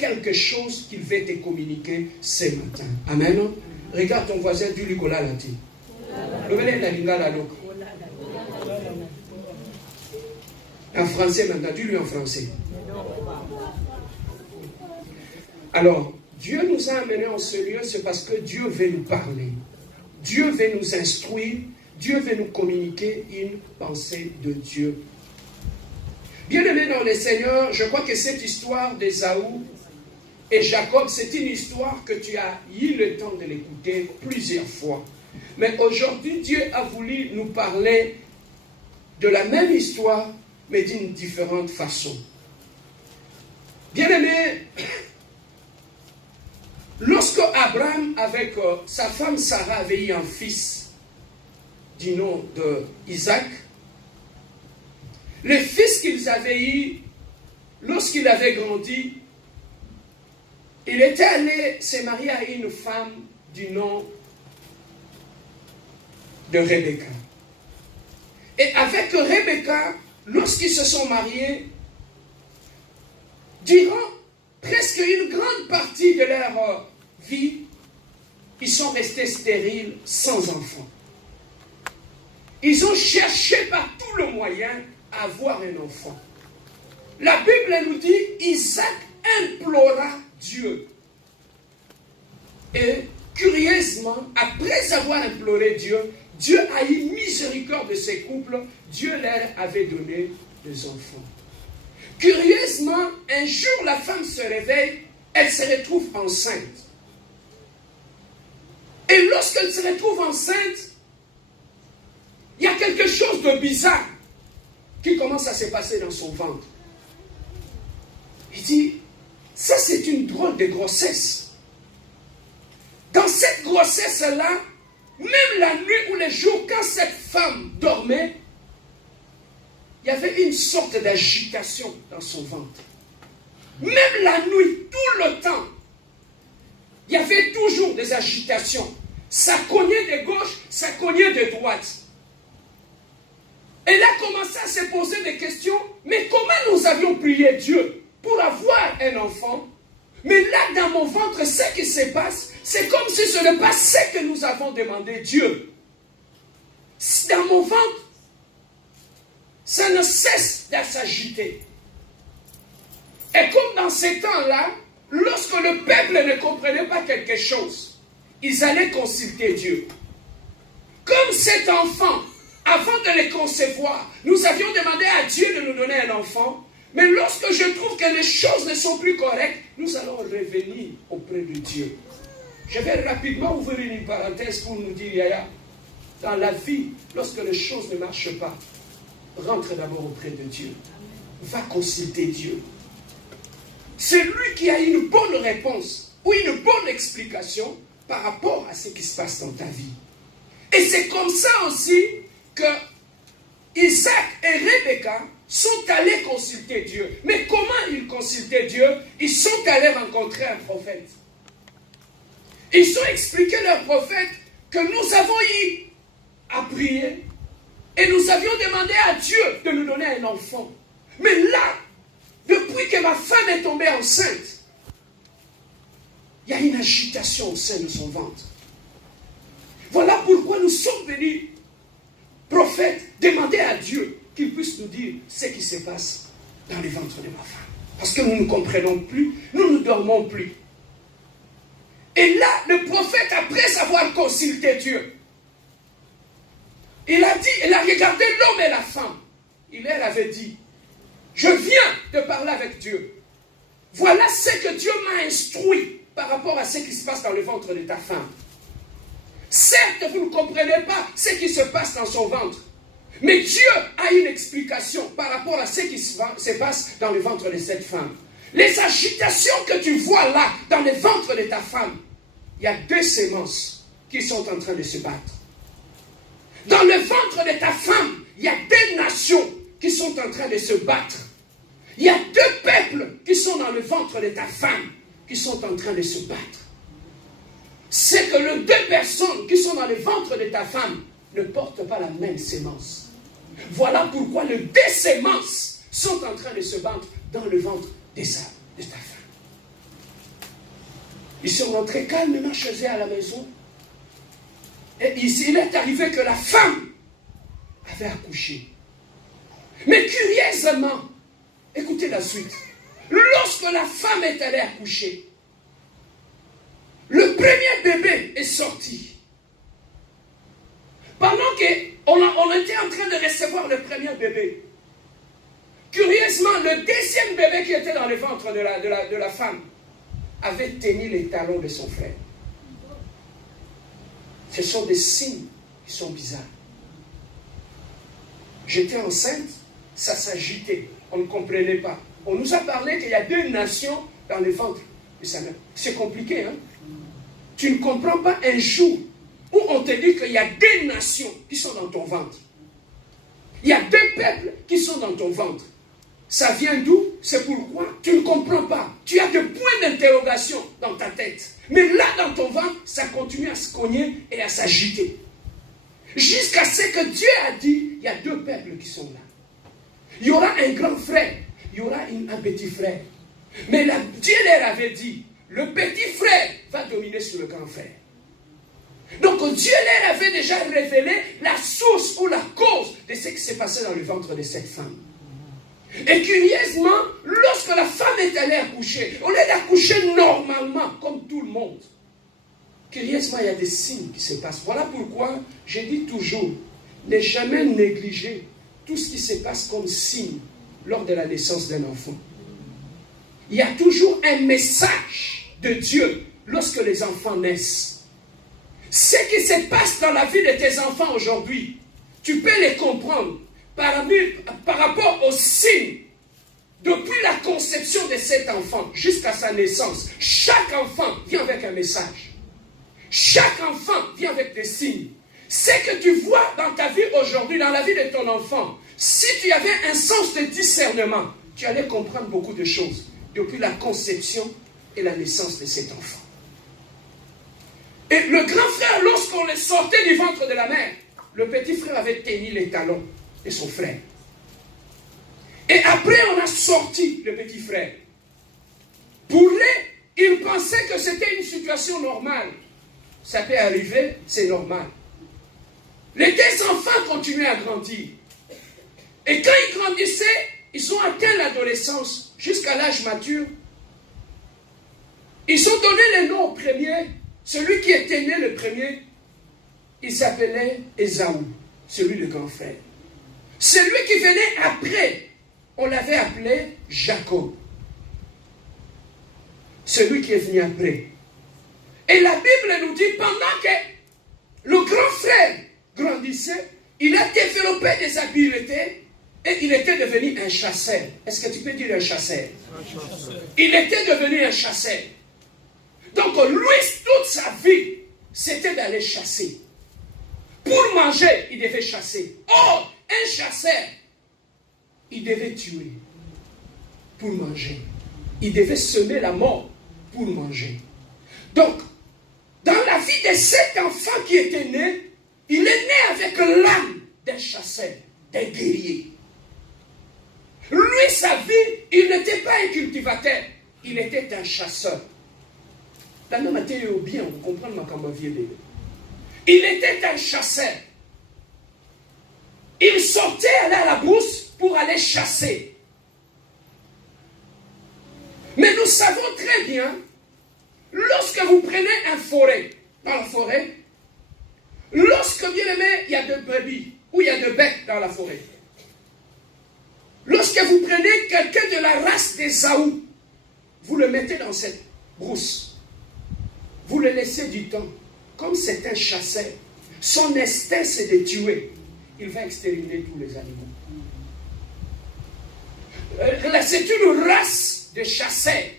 quelque chose qu'il veut te communiquer ce matin. Amen. Regarde ton voisin, dis-lui Gola Lati. En français maintenant, dis-lui en français. Alors, Dieu nous a amenés en ce lieu, c'est parce que Dieu veut nous parler. Dieu veut nous instruire. Dieu veut nous communiquer une pensée de Dieu. Bien-aimés dans le Seigneur, je crois que cette histoire d'Ésaü et Jacob, c'est une histoire que tu as eu le temps de l'écouter plusieurs fois. Mais aujourd'hui, Dieu a voulu nous parler de la même histoire, mais d'une différente façon. Bien-aimés, lorsque Abraham, avec sa femme Sarah, avait eu un fils du nom d'Isaac, le fils qu'ils avaient eu, lorsqu'il avait grandi, il était allé se marier à une femme du nom de Rebecca. Et avec Rebecca, lorsqu'ils se sont mariés, durant presque une grande partie de leur vie, ils sont restés stériles, sans enfants. Ils ont cherché par tout le moyen à avoir un enfant. La Bible nous dit, Isaac implora Dieu. Et curieusement, après avoir imploré Dieu, Dieu a eu miséricorde de ces couples. Dieu leur avait donné des enfants. Curieusement, un jour, la femme se réveille, elle se retrouve enceinte. Et lorsqu'elle se retrouve enceinte, il y a quelque chose de bizarre qui commence à se passer dans son ventre. Il dit, ça c'est une drôle de grossesse. Dans cette grossesse-là, même la nuit ou les jours, quand cette femme dormait, il y avait une sorte d'agitation dans son ventre. Même la nuit, tout le temps, il y avait toujours des agitations. Ça cognait de gauche, ça cognait de droite. Elle a commencé à se poser des questions. Mais comment nous avions prié Dieu pour avoir un enfant? Mais là, dans mon ventre, ce qui se passe, c'est comme si ce n'est pas ce que nous avons demandé Dieu. Dans mon ventre, ça ne cesse de s'agiter. Et comme dans ces temps-là, lorsque le peuple ne comprenait pas quelque chose, ils allaient consulter Dieu. Comme cet enfant, avant de les concevoir, nous avions demandé à Dieu de nous donner un enfant. Mais lorsque je trouve que les choses ne sont plus correctes, nous allons revenir auprès de Dieu. Je vais rapidement ouvrir une parenthèse pour nous dire, Yaya, dans la vie, lorsque les choses ne marchent pas, rentre d'abord auprès de Dieu. Va consulter Dieu. C'est lui qui a une bonne réponse ou une bonne explication par rapport à ce qui se passe dans ta vie. Et c'est comme ça aussi que Isaac et Rebecca sont allés consulter Dieu. Mais comment ils consultaient Dieu? Ils sont allés rencontrer un prophète. Ils ont expliqué leur prophète que nous avons eu à prier et nous avions demandé à Dieu de nous donner un enfant. Mais là, depuis que ma femme est tombée enceinte, il y a une agitation au sein de son ventre. Voilà pourquoi nous sommes venus, prophètes, demander à Dieu qu'il puisse nous dire ce qui se passe dans le ventre de ma femme. Parce que nous ne comprenons plus, nous ne dormons plus. Et là, le prophète, après avoir consulté Dieu, il a dit, il a regardé l'homme et la femme. Il leur avait dit, je viens de parler avec Dieu. Voilà ce que Dieu m'a instruit par rapport à ce qui se passe dans le ventre de ta femme. Certes, vous ne comprenez pas ce qui se passe dans son ventre. Mais Dieu a une explication par rapport à ce qui se passe dans le ventre de cette femme. Les agitations que tu vois là, dans le ventre de ta femme, il y a deux semences qui sont en train de se battre. Dans le ventre de ta femme, il y a deux nations qui sont en train de se battre. Il y a deux peuples qui sont dans le ventre de ta femme, qui sont en train de se battre. C'est que les deux personnes qui sont dans le ventre de ta femme ne portent pas la même sémence. Voilà pourquoi les deux sémences sont en train de se battre dans le ventre de ta femme. Ils sont rentrés calmement chez eux à la maison. Et il est arrivé que la femme avait accouché. Mais curieusement, écoutez la suite. Lorsque la femme est allée accoucher, le premier bébé est sorti. Pendant qu'on était en train de recevoir le premier bébé, curieusement, le deuxième bébé qui était dans le ventre de la femme avait tenu les talons de son frère. Ce sont des signes qui sont bizarres. J'étais enceinte, ça s'agitait, on ne comprenait pas. On nous a parlé qu'il y a 2 nations dans le ventre de sa mère. C'est compliqué, hein? Tu ne comprends pas un jour où on te dit qu'il y a 2 nations qui sont dans ton ventre. Il y a 2 peuples qui sont dans ton ventre. Ça vient d'où? C'est pourquoi tu ne comprends pas. Tu as des points d'interrogation dans ta tête. Mais là, dans ton ventre, ça continue à se cogner et à s'agiter. Jusqu'à ce que Dieu a dit, il y a 2 peuples qui sont là. Il y aura un grand frère, il y aura un petit frère. Mais Dieu leur avait dit, le petit frère va dominer sur le grand frère. Donc Dieu leur avait déjà révélé la source ou la cause de ce qui s'est passé dans le ventre de cette femme. Et curieusement, lorsque la femme est allée accoucher, au lieu d'accoucher normalement, comme tout le monde, curieusement, il y a des signes qui se passent. Voilà pourquoi je dis toujours, ne jamais négliger tout ce qui se passe comme signe lors de la naissance d'un enfant. Il y a toujours un message de Dieu lorsque les enfants naissent. Ce qui se passe dans la vie de tes enfants aujourd'hui, tu peux les comprendre par rapport aux signes. Depuis la conception de cet enfant jusqu'à sa naissance, chaque enfant vient avec un message. Chaque enfant vient avec des signes. Ce que tu vois dans ta vie aujourd'hui, dans la vie de ton enfant, si tu avais un sens de discernement, tu allais comprendre beaucoup de choses depuis la conception et la naissance de cet enfant. Et le grand frère, lorsqu'on le sortait du ventre de la mère, le petit frère avait tenu les talons de son frère. Et après, on a sorti le petit frère. Pour lui, il pensait que c'était une situation normale. Ça peut arriver, c'est normal. Les 2 enfants continuaient à grandir. Et quand ils grandissaient, ils ont atteint l'adolescence jusqu'à l'âge mature. Ils ont donné le nom au premier. Celui qui était né le premier, il s'appelait Ésaü, celui de grand frère. Celui qui venait après, on l'avait appelé Jacob. Celui qui est venu après. Et la Bible nous dit, pendant que le grand frère grandissait, il a développé des habiletés et il était devenu un chasseur. Est-ce que tu peux dire un chasseur? Il était devenu un chasseur. Donc lui, toute sa vie, c'était d'aller chasser. Pour manger, il devait chasser. Or, un chasseur, il devait tuer pour manger. Il devait semer la mort pour manger. Donc, dans la vie de cet enfant qui était né, il est né avec l'âme d'un chasseur, d'un guerrier. Lui, sa vie, il n'était pas un cultivateur, il était un chasseur. La même matériau bien, vous comprenez ma vie. Il était un chasseur. Il sortait, allait à la brousse pour aller chasser. Mais nous savons très bien, lorsque vous prenez un forêt, dans la forêt, lorsque, bien aimé, il y a de brebis, ou il y a de becs dans la forêt, lorsque vous prenez quelqu'un de la race d'Ésaü, vous le mettez dans cette brousse, vous le laissez du temps. Comme c'est un chasseur, son instinct c'est de tuer. Il va exterminer tous les animaux. C'est une race de chasseurs.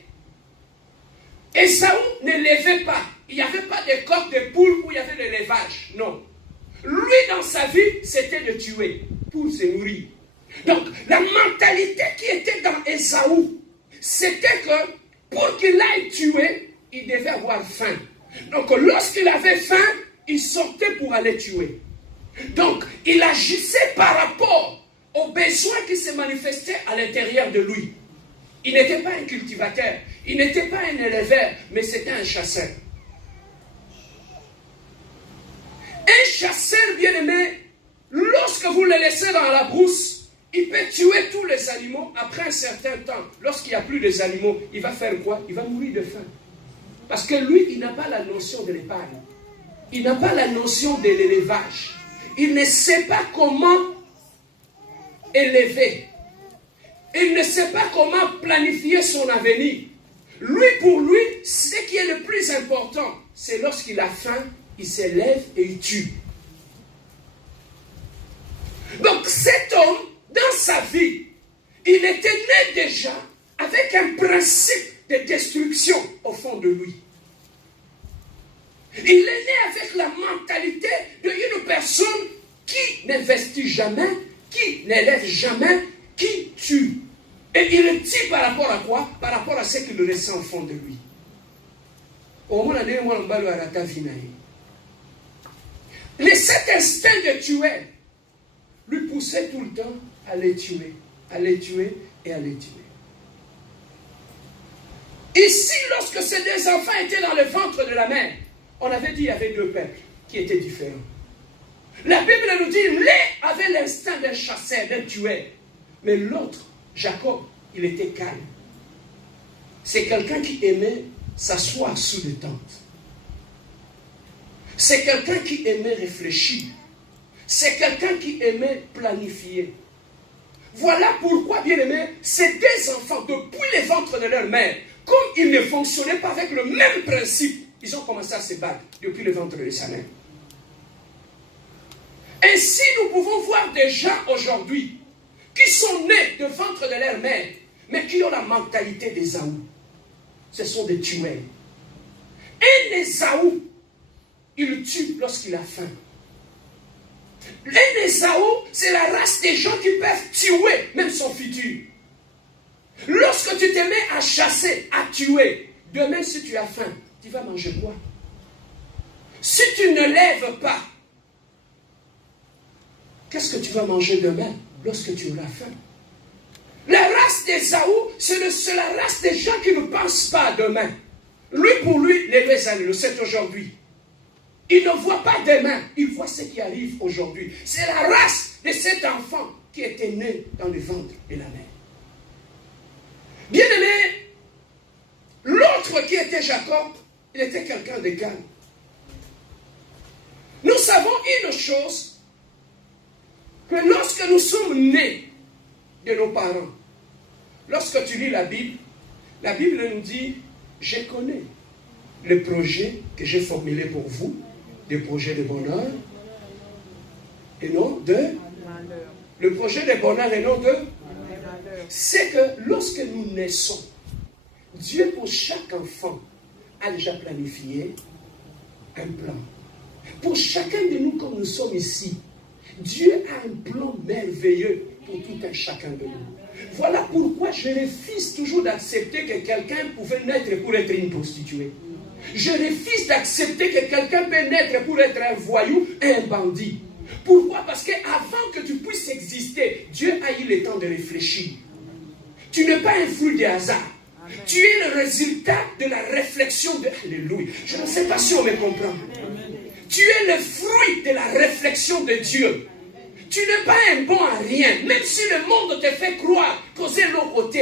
Ésaü ne levait pas. Il n'y avait pas de coq de poule où il y avait de l'élevage. Non. Lui, dans sa vie, c'était de tuer pour se nourrir. Donc, la mentalité qui était dans Ésaü, c'était que pour qu'il aille tuer, il devait avoir faim. Donc, lorsqu'il avait faim, il sortait pour aller tuer. Donc, il agissait par rapport aux besoins qui se manifestaient à l'intérieur de lui. Il n'était pas un cultivateur, il n'était pas un éleveur, mais c'était un chasseur. Un chasseur, bien-aimé, lorsque vous le laissez dans la brousse, il peut tuer tous les animaux. Après un certain temps, lorsqu'il n'y a plus des animaux, il va faire quoi? Il va mourir de faim. Parce que lui, il n'a pas la notion de l'épargne. Il n'a pas la notion de l'élevage. Il ne sait pas comment élever. Il ne sait pas comment planifier son avenir. Lui, pour lui, ce qui est le plus important, c'est lorsqu'il a faim, il s'élève et il tue. Donc cet homme, dans sa vie, il était né déjà avec un principe de destruction au fond de lui. Il est né avec la mentalité d'une personne qui n'investit jamais, qui n'élève jamais, qui tue. Et il le tue par rapport à quoi? Par rapport à ce qu'il ressent au fond de lui. Cet instinct de tuer lui poussait tout le temps à les tuer, à les tuer et à les tuer. Ici, lorsque ces deux enfants étaient dans le ventre de la mère, on avait dit qu'il y avait deux peuples qui étaient différents. La Bible nous dit l'un avait l'instinct d'un chasseur, d'un tueur. Mais l'autre, Jacob, il était calme. C'est quelqu'un qui aimait s'asseoir sous des tentes. C'est quelqu'un qui aimait réfléchir. C'est quelqu'un qui aimait planifier. Voilà pourquoi, bien aimé, ces deux enfants, depuis les ventres de leur mère, comme ils ne fonctionnaient pas avec le même principe, ils ont commencé à se battre depuis le ventre de sa mère. Ainsi, nous pouvons voir des gens aujourd'hui qui sont nés de ventre de leur mère, mais qui ont la mentalité d'Ésaü. Ce sont des tueurs. Un Ésaü, il tue lorsqu'il a faim. Un Ésaü, c'est la race des gens qui peuvent tuer même son futur. Lorsque tu te mets à chasser, à tuer, demain si tu as faim, tu vas manger quoi? Si tu ne lèves pas, qu'est-ce que tu vas manger demain lorsque tu auras faim? La race d'Ésaü, c'est la race des gens qui ne pensent pas à demain. Lui, pour lui, le sait aujourd'hui. Il ne voit pas demain, il voit ce qui arrive aujourd'hui. C'est la race de cet enfant qui était né dans le ventre de la mère. Bien aimé, l'autre qui était Jacob, il était quelqu'un de calme. Nous savons une chose, que lorsque nous sommes nés de nos parents, lorsque tu lis la Bible nous dit, je connais le projet que j'ai formulé pour vous, des projets de bonheur et non de malheur. Le projet de bonheur et non de malheur. C'est que lorsque nous naissons, Dieu pour chaque enfant a déjà planifié un plan. Pour chacun de nous, comme nous sommes ici, Dieu a un plan merveilleux pour tout un chacun de nous. Voilà pourquoi je refuse toujours d'accepter que quelqu'un pouvait naître pour être une prostituée. Je refuse d'accepter que quelqu'un peut naître pour être un voyou et un bandit. Pourquoi? Parce qu'avant que tu puisses exister, Dieu a eu le temps de réfléchir. Tu n'es pas un fruit de hasard. Amen. Tu es le résultat de la réflexion de... Alléluia. Je ne sais pas si on me comprend. Amen. Tu es le fruit de la réflexion de Dieu. Tu n'es pas un bon à rien. Même si le monde te fait croire que c'est l'autre côté,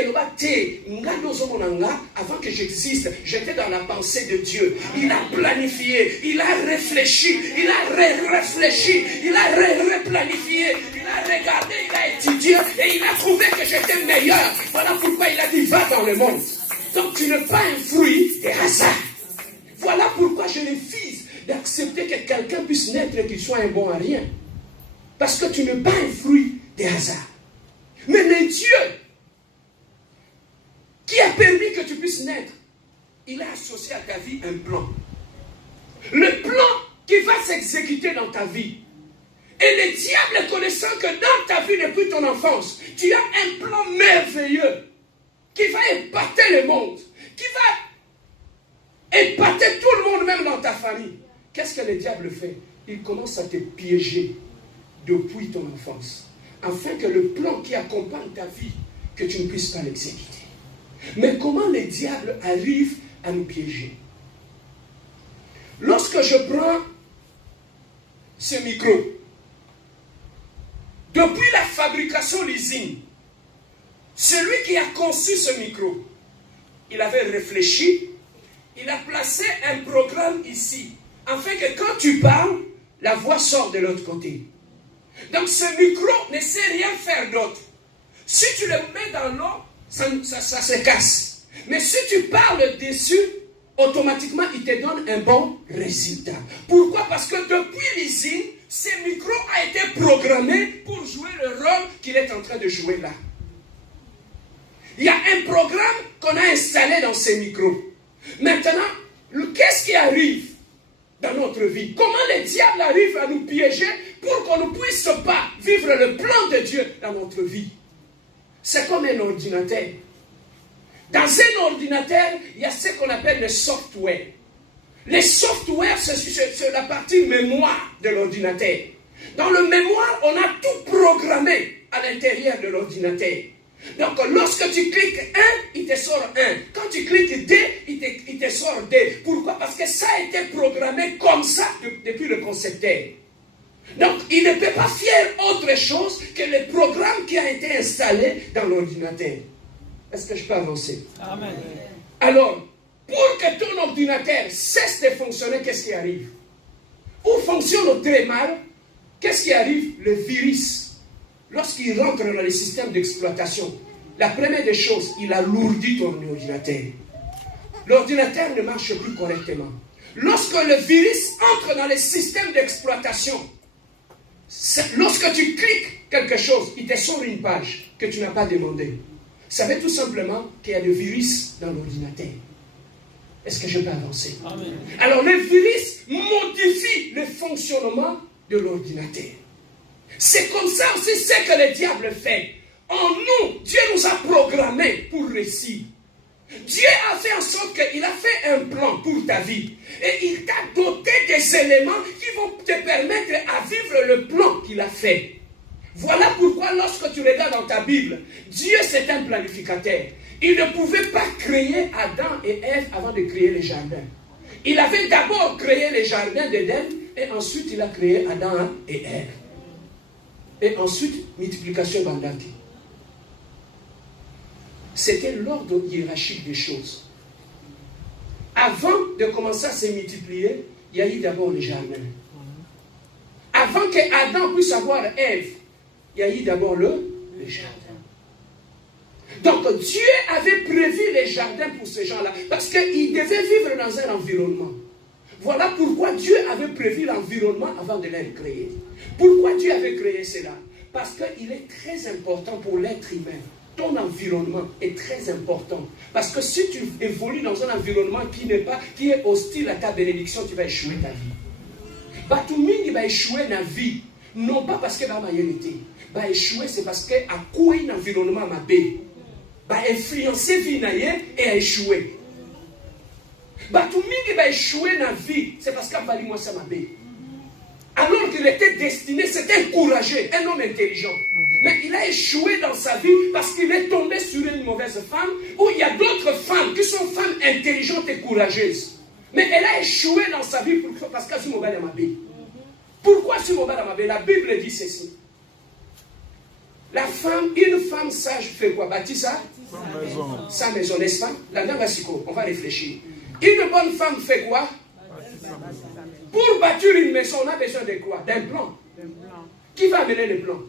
avant que j'existe, j'étais dans la pensée de Dieu. Il a planifié, il a réfléchi, il a réfléchi, il a replanifié, il a regardé, il a étudié et il a trouvé que j'étais meilleur. Voilà pourquoi il a dit va dans le monde. Donc tu n'es pas un fruit de hasard. Voilà pourquoi je refuse d'accepter que quelqu'un puisse naître et qu'il soit un bon à rien. Parce que tu n'es pas un fruit des hasards. Mais Dieu, qui a permis que tu puisses naître, il a associé à ta vie un plan. Le plan qui va s'exécuter dans ta vie. Et le diable connaissant que dans ta vie depuis ton enfance, tu as un plan merveilleux qui va épater le monde, qui va épater tout le monde, même dans ta famille. Qu'est-ce que le diable fait? Il commence à te piéger depuis ton enfance, afin que le plan qui accompagne ta vie, que tu ne puisses pas l'exécuter. Mais comment le diable arrive à nous piéger? Lorsque je prends ce micro, depuis la fabrication l'usine, celui qui a conçu ce micro, il avait réfléchi, il a placé un programme ici, afin que quand tu parles, la voix sort de l'autre côté. Donc ce micro ne sait rien faire d'autre. Si tu le mets dans l'eau, ça se casse. Mais si tu parles dessus, automatiquement, il te donne un bon résultat. Pourquoi? Parce que depuis l'usine, ce micro a été programmé pour jouer le rôle qu'il est en train de jouer là. Il y a un programme qu'on a installé dans ces micros. Maintenant, qu'est-ce qui arrive dans notre vie? Comment le diable arrive à nous piéger pour qu'on ne puisse pas vivre le plan de Dieu dans notre vie? C'est comme un ordinateur. Dans un ordinateur, il y a ce qu'on appelle le software. Les softwares, c'est la partie mémoire de l'ordinateur. Dans le mémoire, on a tout programmé à l'intérieur de l'ordinateur. Donc, lorsque tu cliques 1, il te sort 1. Quand tu cliques D, il te sort D. Pourquoi? Parce que ça a été programmé comme ça depuis le concepteur. Donc, il ne peut pas faire autre chose que le programme qui a été installé dans l'ordinateur. Est-ce que je peux avancer? Amen. Alors, pour que ton ordinateur cesse de fonctionner, qu'est-ce qui arrive? Ou fonctionne très mal, qu'est-ce qui arrive? Le virus. Lorsqu'il rentre dans les systèmes d'exploitation, la première des choses, il alourdit ton ordinateur. L'ordinateur ne marche plus correctement. Lorsque le virus entre dans les systèmes d'exploitation, lorsque tu cliques quelque chose, il te sort une page que tu n'as pas demandé. Ça veut tout simplement qu'il y a des virus dans l'ordinateur. Est-ce que je peux avancer? Amen. Alors, le virus modifie le fonctionnement de l'ordinateur. C'est comme ça aussi ce que le diable fait. En nous, Dieu nous a programmés pour réussir. Dieu a fait en sorte qu'il a fait un plan pour ta vie. Et il t'a doté des éléments qui vont te permettre à vivre le plan qu'il a fait. Voilà pourquoi lorsque tu regardes dans ta Bible, Dieu c'est un planificateur. Il ne pouvait pas créer Adam et Ève avant de créer les jardins. Il avait d'abord créé les jardins d'Éden et ensuite il a créé Adam et Ève. Et ensuite, multiplication bandaki. C'était l'ordre hiérarchique des choses. Avant de commencer à se multiplier, il y a eu d'abord les jardins. Avant que Adam puisse avoir Ève, il y a eu d'abord le jardin. Donc Dieu avait prévu les jardins pour ces gens-là, parce qu'ils devaient vivre dans un environnement. Voilà pourquoi Dieu avait prévu l'environnement avant de les créer. Pourquoi Dieu avait créé cela? Parce qu'il est très important pour l'être humain. Ton environnement est très important. Parce que si tu évolues dans un environnement qui est hostile à ta bénédiction, tu vas échouer ta vie. Batumingi va échouer dans la vie. Non pas parce que va maïelité. Va échouer, c'est parce que à quoi un environnement m'a bé. Va influencer vie et a échoué. Batumingi va échouer dans la vie, c'est parce qu'à Bali moi ça m'a bé. Alors qu'il était destiné, c'était encouragé, un homme intelligent. Mais il a échoué dans sa vie parce qu'il est tombé sur une mauvaise femme, où il y a d'autres femmes qui sont femmes intelligentes et courageuses. Mais elle a échoué dans sa vie parce qu'elle est mauvaise Amabé. Pourquoi c'est mauvaise Amabé? La Bible dit ceci. Une femme sage fait quoi? Bâtit ça? Sa maison, n'est-ce pas? On va réfléchir. Une bonne femme fait quoi? Pour bâtir une maison, on a besoin de quoi? D'un plan. Qui va amener le plan?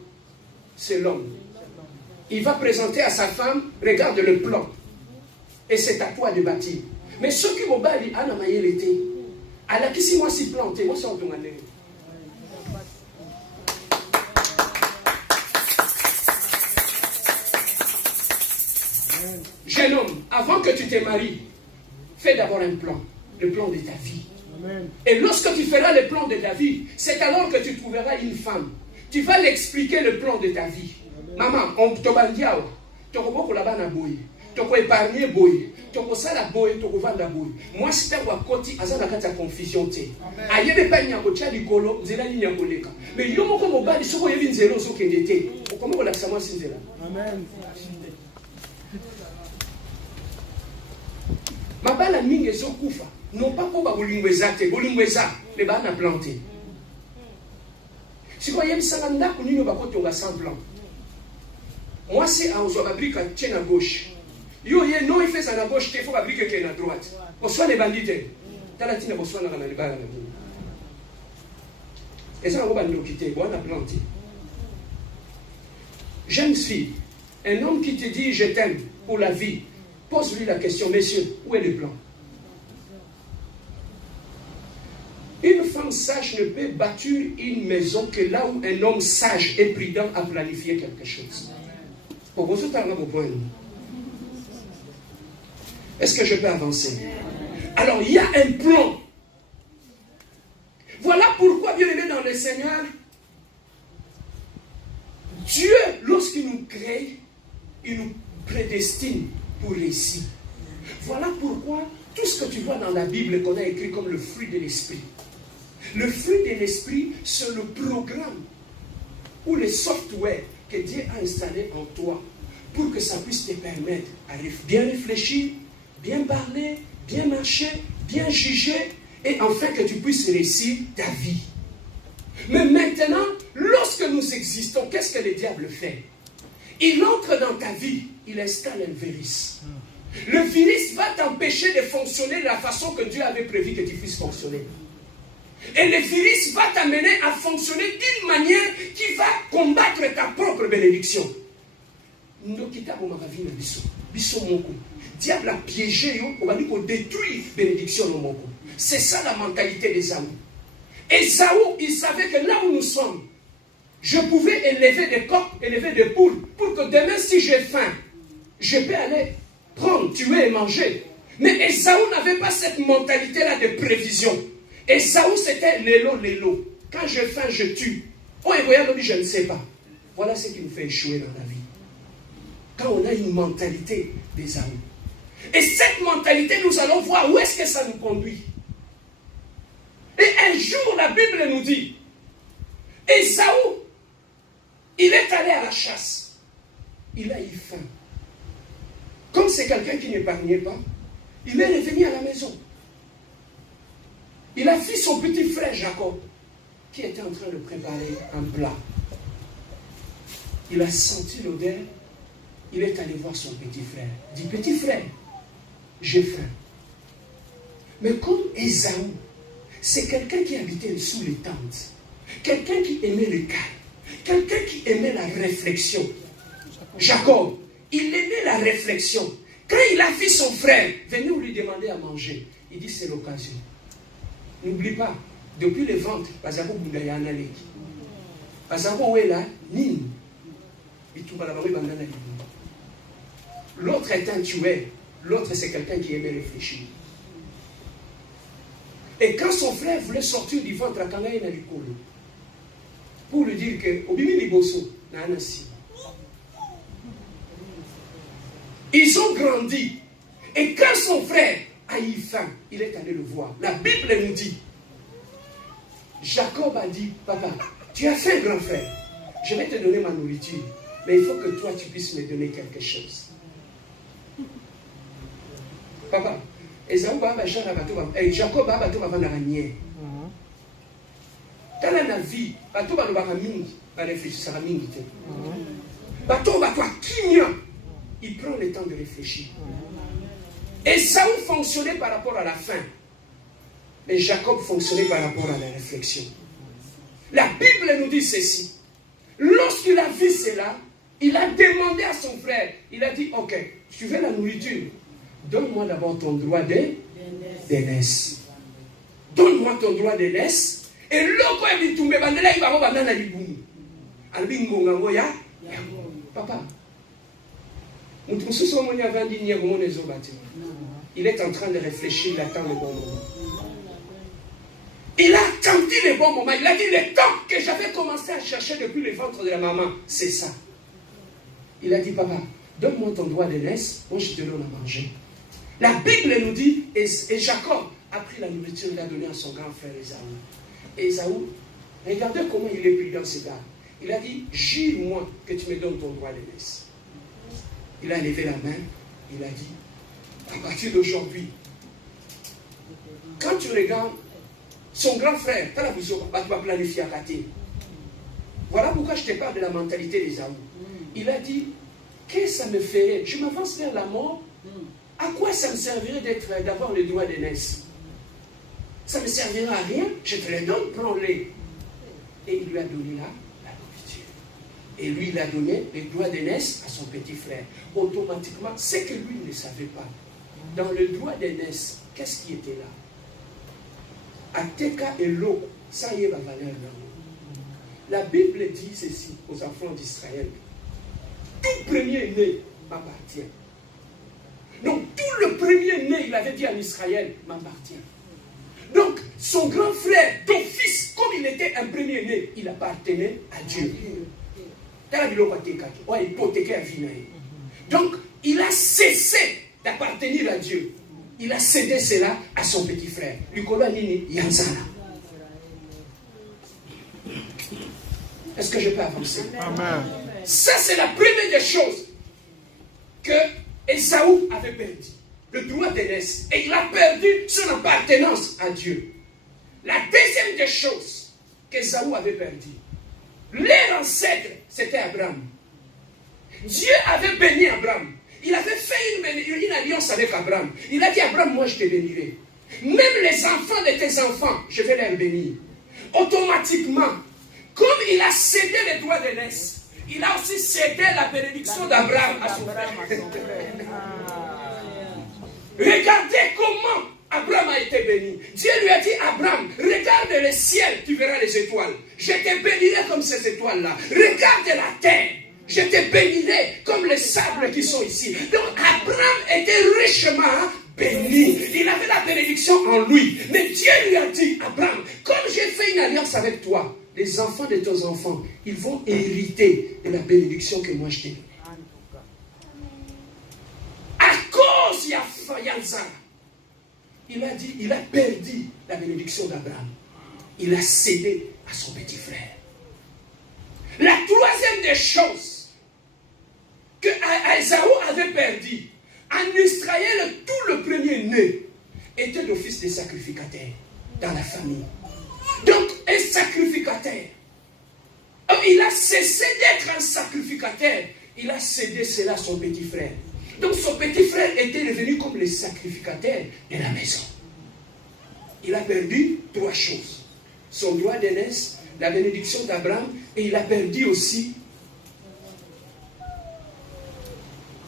C'est l'homme. Il va présenter à sa femme, regarde le plan. Et c'est à toi de bâtir. Mais ceux qui m'ont dit, ah non, mais il était. Alors, qui si moi s'y planté, moi, c'est en ton année. Jeune homme, avant que tu te maries, fais d'abord un plan. Le plan de ta vie. Amen. Et lorsque tu feras le plan de ta vie, c'est alors que tu trouveras une femme. Tu vas l'expliquer le plan de ta vie. Amen. Maman, on te bandia, tu vas là-bas na boy, tu vas épargner boy, tu vas ça la boy, tu vas vendre boy. Moi, si tu as côté, à ça la carte confusion t. Aïe de pas nyako tia likolo, nzela ni nyako leka. Mais yo moko mobali soko yebi nzelo so kendete. Comment on l'accent moi sinzela. Amen. mabala mingi ezokufa non pas mpo babolingo eza te, bolingo eza me baa na plan te. sikoyo yebisanga ndako nini bakotonga sans plan. Mwasi azwa babrike atie na gauche, yo ye non ifeza na gauche te, il faut babrike ke na droite. Boswana ebandi te, tala ntina boswanaka na libala na bino eza nango bandoki te, boa na plan te. Jeune fille, un homme qui te dit je t'aime pour la vie, pose-lui la question, messieurs, où est le plan? Une femme sage ne peut bâtir une maison que là où un homme sage et prudent a planifié quelque chose. Est-ce que je peux avancer? Alors, il y a un plan. Voilà pourquoi, bien aimé dans le Seigneur, Dieu, lorsqu'il nous crée, il nous prédestine pour réussir. Voilà pourquoi tout ce que tu vois dans la Bible qu'on a écrit comme le fruit de l'esprit. Le fruit de l'esprit, c'est le programme ou le software que Dieu a installé en toi pour que ça puisse te permettre à bien réfléchir, bien parler, bien marcher, bien juger et enfin que tu puisses réussir ta vie. Mais maintenant, lorsque nous existons, qu'est-ce que le diable fait? Il entre dans ta vie, il installe un virus. Le virus va t'empêcher de fonctionner de la façon que Dieu avait prévu que tu puisses fonctionner. Et le virus va t'amener à fonctionner d'une manière qui va combattre ta propre bénédiction. Diable a piégé, on va dire qu'on détruit la bénédiction. C'est ça la mentalité des hommes. Esaü, il savait que là où nous sommes, je pouvais élever des coqs, élever des poules, pour que demain, si j'ai faim, je peux aller prendre, tuer et manger. Mais Esaü n'avait pas cette mentalité-là de prévision. Esaü, c'était l'élo. Quand j'ai faim, je tue. Oh, et voyez, je ne sais pas. Voilà ce qui nous fait échouer dans la vie. Quand on a une mentalité d'Esaü. Et cette mentalité, nous allons voir où est-ce que ça nous conduit. Et un jour, la Bible nous dit, Esaü, il est allé à la chasse. Il a eu faim. Comme c'est quelqu'un qui n'épargnait pas, il est revenu à la maison. Il a vu son petit frère Jacob, qui était en train de préparer un plat. Il a senti l'odeur. Il est allé voir son petit frère. Il dit, petit frère, j'ai faim. Mais comme Esaü, c'est quelqu'un qui habitait sous les tentes. Quelqu'un qui aimait le calme. Quelqu'un qui aimait la réflexion. Jacob, il aimait la réflexion. Quand il a vu son frère venir lui demander à manger, il dit c'est l'occasion. N'oublie pas, depuis le ventre, l'autre est un tueur, l'autre c'est quelqu'un qui aimait réfléchir. Et quand son frère voulait sortir du ventre, pour lui dire que ils ont grandi. Et quand son frère a eu faim, il est allé le voir. La Bible nous dit, Jacob a dit, papa, tu as faim, grand frère. Je vais te donner ma nourriture. Mais il faut que toi, tu puisses me donner quelque chose. Papa, Jacob a battu avant la ranière. Dans la vie, bateau ba lobaka mingi, ba réfléchissera mingi te. Bateau ba toi kinya, il prend le temps de réfléchir. Et Esaü fonctionnait par rapport à la faim. Mais Jacob fonctionnait par rapport à la réflexion. La Bible nous dit ceci. Lorsqu'il a vu cela, il a demandé à son frère, il a dit, ok, tu veux la nourriture, donne-moi d'abord ton droit d'aînesse. Donne-moi ton droit d'aînesse. Et l'autre a dit, papa, il est en train de réfléchir, il attend le bon moment. Il a attendu le bon moment. Il a dit, le temps que j'avais commencé à chercher depuis le ventre de la maman, c'est ça. Il a dit, papa, donne-moi ton droit d'aînesse, moi je te donne à manger. La Bible nous dit, et Jacob a pris la nourriture, il a donné à son grand frère Esaü. Esaü, regardez comment il est pris dans ce gars. Il a dit, jure-moi que tu me donnes ton droit d'aînesse. Il a levé la main, il a dit, à partir d'aujourd'hui, tu regardes, son grand frère, tu vas planifier à côté. Voilà pourquoi je te parle de la mentalité d'Ésaü. Il a dit, qu'est-ce que ça me ferait? Je m'avance vers la mort. À quoi ça me servirait d'avoir le droit d'aînesse? Ça ne me servira à rien. Je te les donne, prends-les. Et il lui a donné la nourriture. Et lui, il a donné les droits d'aînesse à son petit frère. Automatiquement, c'est que lui ne savait pas. Dans le droit d'aînesse, qu'est-ce qui était là? Ateka et l'eau, ça y est la valeur. La Bible dit ceci aux enfants d'Israël. Tout premier-né m'appartient. Donc, tout le premier-né, il avait dit en Israël, m'appartient. Donc, son grand frère, d'office, comme il était un premier-né, il appartenait à Dieu. Donc, il a cessé d'appartenir à Dieu. Il a cédé cela à son petit frère. Est-ce que je peux avancer? Amen. Ça, c'est la première des choses que Ésaü avait perdu. Le droit d'aînesse. Et il a perdu son appartenance à Dieu. La deuxième des choses qu'Ésaü avait perdu, leur ancêtre, c'était Abraham. Dieu avait béni Abraham. Il avait fait une alliance avec Abraham. Il a dit, Abraham, moi je te bénirai. Même les enfants de tes enfants, je vais les bénir. Automatiquement, comme il a cédé les droits d'aînesse, il a aussi cédé la bénédiction d'Abraham à son frère. Regardez comment Abraham a été béni. Dieu lui a dit, Abraham, regarde le ciel, tu verras les étoiles. Je te bénirai comme ces étoiles-là. Regarde la terre, je te bénirai comme les sables qui sont ici. Donc Abraham était richement béni. Il avait la bénédiction en lui. Mais Dieu lui a dit, Abraham, comme j'ai fait une alliance avec toi, les enfants de tes enfants, ils vont hériter de la bénédiction que moi je t'ai donnée. À cause de Yanzara, il a dit, il a perdu la bénédiction d'Abraham. Il a cédé à son petit frère. La troisième des choses que Ésaü avait perdu, en Israël, tout le premier-né était d'office des sacrificateurs dans la famille. Donc, un sacrificateur. Il a cessé d'être un sacrificateur. Il a cédé cela à son petit frère. Donc, son petit frère était devenu comme le sacrificateur de la maison. Il a perdu trois choses. Son droit d'aînesse, la bénédiction d'Abraham, et il a perdu aussi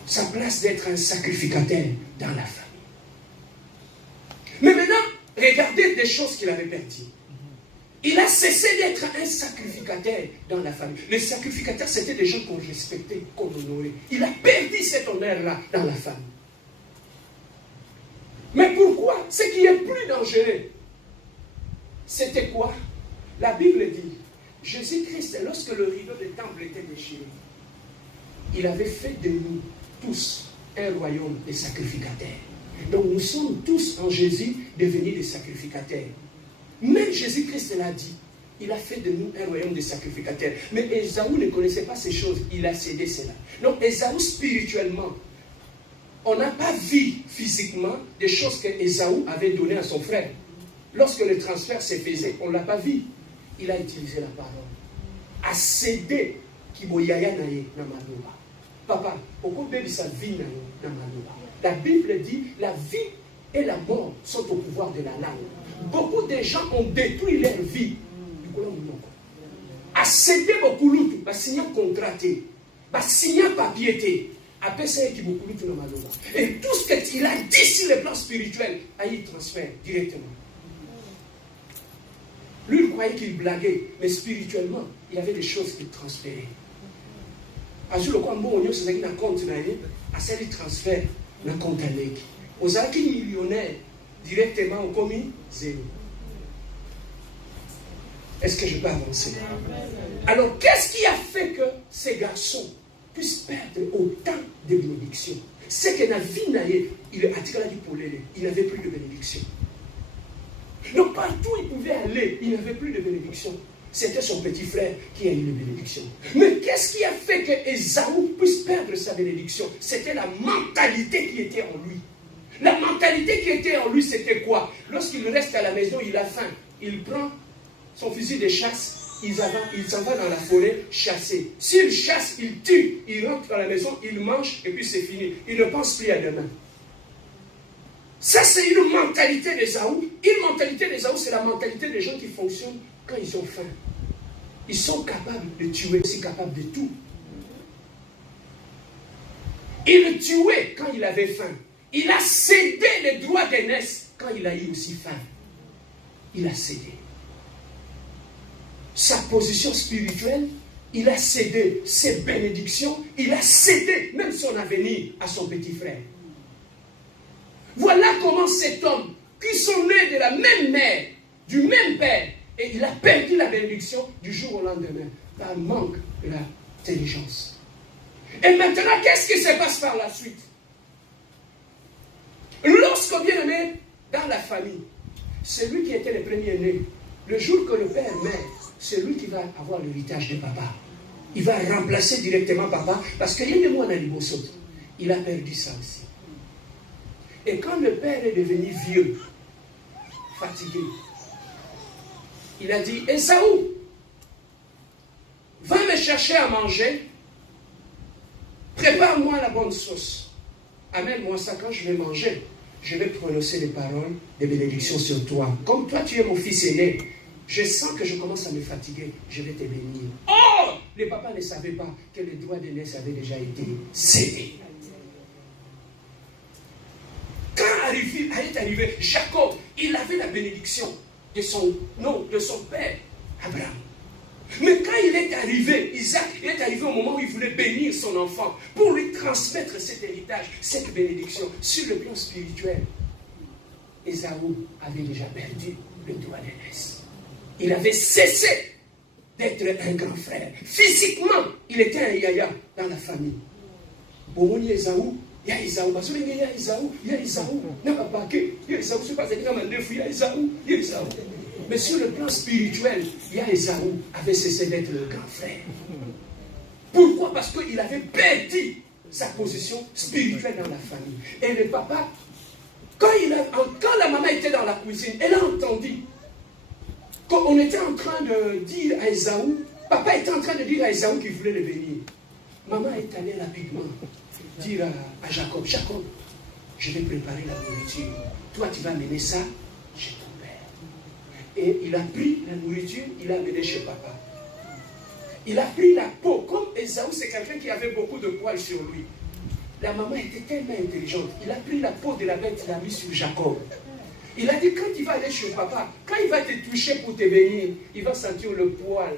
sa place d'être un sacrificateur dans la famille. Mais maintenant, regardez des choses qu'il avait perdues. Il a cessé d'être un sacrificateur dans la famille. Les sacrificateurs, c'était des gens qu'on respectait, qu'on honorait. Il a perdu cet honneur-là dans la famille. Mais pourquoi? Ce qui est plus dangereux, c'était quoi? La Bible dit, Jésus-Christ, lorsque le rideau du temple était déchiré, il avait fait de nous tous un royaume de sacrificateurs. Donc nous sommes tous en Jésus devenus des sacrificateurs. Même Jésus-Christ l'a dit. Il a fait de nous un royaume de sacrificateurs. Mais Ésaü ne connaissait pas ces choses. Il a cédé cela. Donc Ésaü spirituellement, on n'a pas vu physiquement des choses que Ésaü avait données à son frère. Lorsque le transfert se faisait, on ne l'a pas vu. Il a utilisé la parole. A cédé kiboyaya naye na maloba. Papa, pourquoi bébé sa vie na maloba? La Bible dit la vie et la mort sont au pouvoir de la langue. Beaucoup de gens ont détruit leur vie. A cédé beaucoup l'outil, a signé un contrat, a signé un papier, a pensé qu'il beaucoup l'outil dans ma loi. Et tout ce qu'il a dit sur le plan spirituel, a eu transfert directement. Lui, il croyait qu'il blaguait, mais spirituellement, il y avait des choses qu'il transférait. A jour le quoi bon, c'est ça qui n'a compte à celle transfert n'a compte à l'équipe. Aux acquis millionnaires, directement au commis, zéro. Est-ce que je peux avancer? Alors, qu'est-ce qui a fait que ces garçons puissent perdre autant de bénédictions? C'est que la vie, il n'avait plus de bénédiction. Donc, partout où il pouvait aller, il n'avait plus de bénédiction. C'était son petit frère qui a eu la bénédiction. Mais qu'est-ce qui a fait que Ésaü puisse perdre sa bénédiction? C'était la mentalité qui était en lui. La mentalité qui était en lui, c'était quoi? Lorsqu'il reste à la maison, il a faim. Il prend son fusil de chasse, il s'en va dans la forêt chasser. S'il chasse, il tue. Il rentre dans la maison, il mange et puis c'est fini. Il ne pense plus à demain. Ça, c'est une mentalité d'Ésaü. Une mentalité d'Ésaü, c'est la mentalité des gens qui fonctionnent quand ils ont faim. Ils sont capables de tuer, aussi capables de tout. Il tuait quand il avait faim. Il a cédé les droits d'aînesse quand il a eu aussi faim. Il a cédé. Sa position spirituelle, il a cédé ses bénédictions, il a cédé même son avenir à son petit frère. Voilà comment cet homme, qui sont nés de la même mère, du même père, et il a perdu la bénédiction du jour au lendemain, par manque de l'intelligence. Et maintenant, qu'est-ce qui se passe par la suite? Lorsque, bien aimé, dans la famille, celui qui était le premier-né, le jour que le père meurt, c'est lui qui va avoir l'héritage de papa. Il va remplacer directement papa, parce qu'il y a des mois dans les bossos. Il a perdu ça aussi. Et quand le père est devenu vieux, fatigué, il a dit, Ésaü, va me chercher à manger, prépare-moi la bonne sauce, amène-moi ça quand je vais manger. Je vais prononcer des paroles de bénédiction sur toi. Comme toi, tu es mon fils aîné, je sens que je commence à me fatiguer, je vais te bénir. Oh! Les papas ne savaient pas que les droits d'aînesse avaient déjà été cédés. Quand est arrivé Jacob, il avait la bénédiction de son père, Abraham. Mais quand il est arrivé, Isaac, il est arrivé au moment où il voulait bénir son enfant pour lui transmettre cet héritage, cette bénédiction sur le plan spirituel. Ésaü avait déjà perdu le droit d'aînesse. Il avait cessé d'être un grand frère. Physiquement, il était un yaya dans la famille. Bomoni Ésaü, il y a Ésaü, il y a Ésaü, il y a Ésaü, n'a pas paqué, il y a Ésaü, c'est pas comme un défi, il y a Ésaü, il y a Ésaü. Mais sur le plan spirituel, Ésaü avait cessé d'être le grand frère. Pourquoi? Parce qu'il avait perdu sa position spirituelle dans la famille. Et le papa, quand la maman était dans la cuisine, elle a entendu qu'on était en train de dire à Ésaü, papa était en train de dire à Ésaü qu'il voulait le bénir. Maman est allée rapidement dire à Jacob, Jacob, je vais préparer la nourriture. Toi, tu vas mener ça chez ton père. Et il a pris la nourriture, il l'a amené chez papa. Il a pris la peau. Comme Ésaü, c'est quelqu'un qui avait beaucoup de poils sur lui. La maman était tellement intelligente. Il a pris la peau de la bête, il l'a mis sur Jacob. Il a dit, quand il va aller chez papa, quand il va te toucher pour te bénir, il va sentir le poil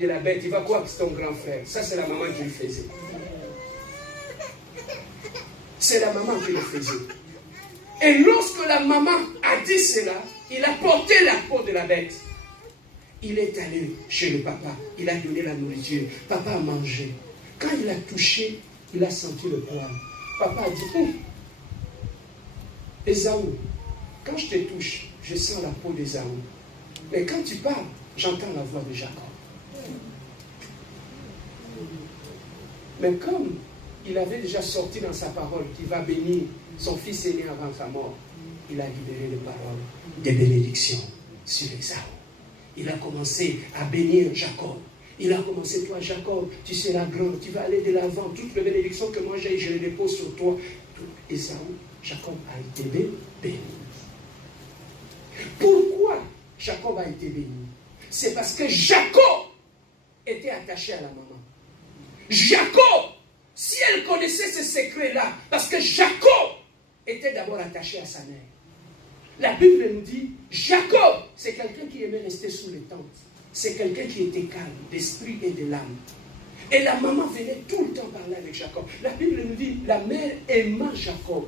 de la bête. Il va croire que c'est ton grand frère. Ça, c'est la maman qui le faisait. C'est la maman qui le faisait. Et lorsque la maman a dit cela, il a porté la peau de la bête. Il est allé chez le papa. Il a donné la nourriture. Papa a mangé. Quand il a touché, il a senti le poil. Papa a dit, Ésaü, quand je te touche, je sens la peau d'Ésaü. Mais quand tu parles, j'entends la voix de Jacob. Mais comme il avait déjà sorti dans sa parole qu'il va bénir son fils aîné avant sa mort, il a libéré les paroles des bénédictions sur Ésaü. Il a commencé à bénir Jacob. Il a commencé, toi Jacob, tu seras grand, tu vas aller de l'avant. Toutes les bénédictions que moi j'ai, je les dépose sur toi. Ésaü, Jacob a été béni. Pourquoi Jacob a été béni? C'est parce que Jacob était attaché à la maman. Jacob, si elle connaissait ce secret-là, parce que Jacob était d'abord attaché à sa mère. La Bible nous dit, Jacob, c'est quelqu'un qui aimait rester sous les tentes. C'est quelqu'un qui était calme, d'esprit et de l'âme. Et la maman venait tout le temps parler avec Jacob. La Bible nous dit, la mère aima Jacob.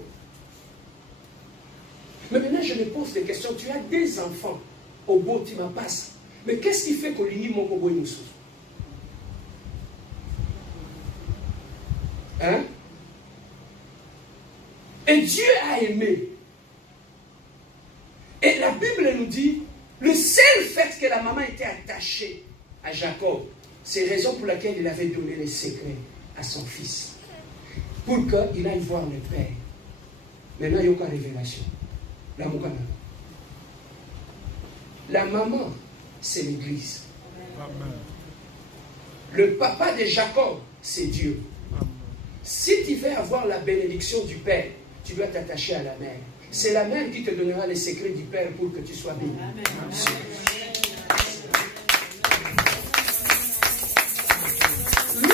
Mais maintenant, je me pose des questions. Tu as des enfants au beau tu m'as passe. Mais qu'est-ce qui fait qu'Olini Mokobo nous souffre? Hein? Et Dieu a aimé. Et la Bible nous dit, le seul fait que la maman était attachée à Jacob, c'est la raison pour laquelle il avait donné les secrets à son fils. Pour qu'il aille voir le père. Maintenant, il y a une révélation. La maman, c'est l'église. Le papa de Jacob, c'est Dieu. Si tu veux avoir la bénédiction du Père, tu dois t'attacher à la mère. C'est la mère qui te donnera les secrets du Père pour que tu sois béni.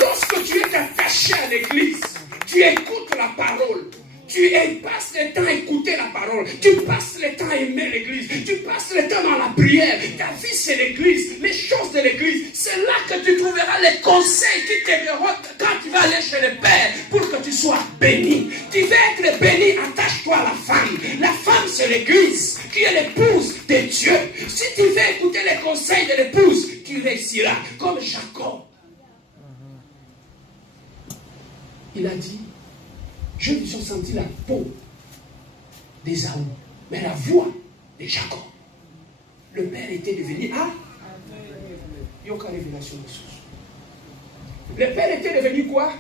Lorsque tu es attaché à l'église, tu écoutes la parole. Tu passes le temps à écouter la parole. Tu passes le temps à aimer l'église. Tu passes le temps dans la prière. Ta vie, c'est l'église. Les choses de l'église. C'est là que tu trouveras les conseils qui t'aideront quand tu vas aller chez le Père pour que tu sois béni. Tu veux être béni, attache-toi à la femme. La femme, c'est l'église qui est l'épouse de Dieu. Si tu veux écouter les conseils de l'épouse, tu réussiras. Comme Jacob. Il a dit, je me suis senti la peau d'Ésaü, mais la voix de Jacob. Le père était devenu il n'y a aucune révélation de source. Le père était devenu quoi?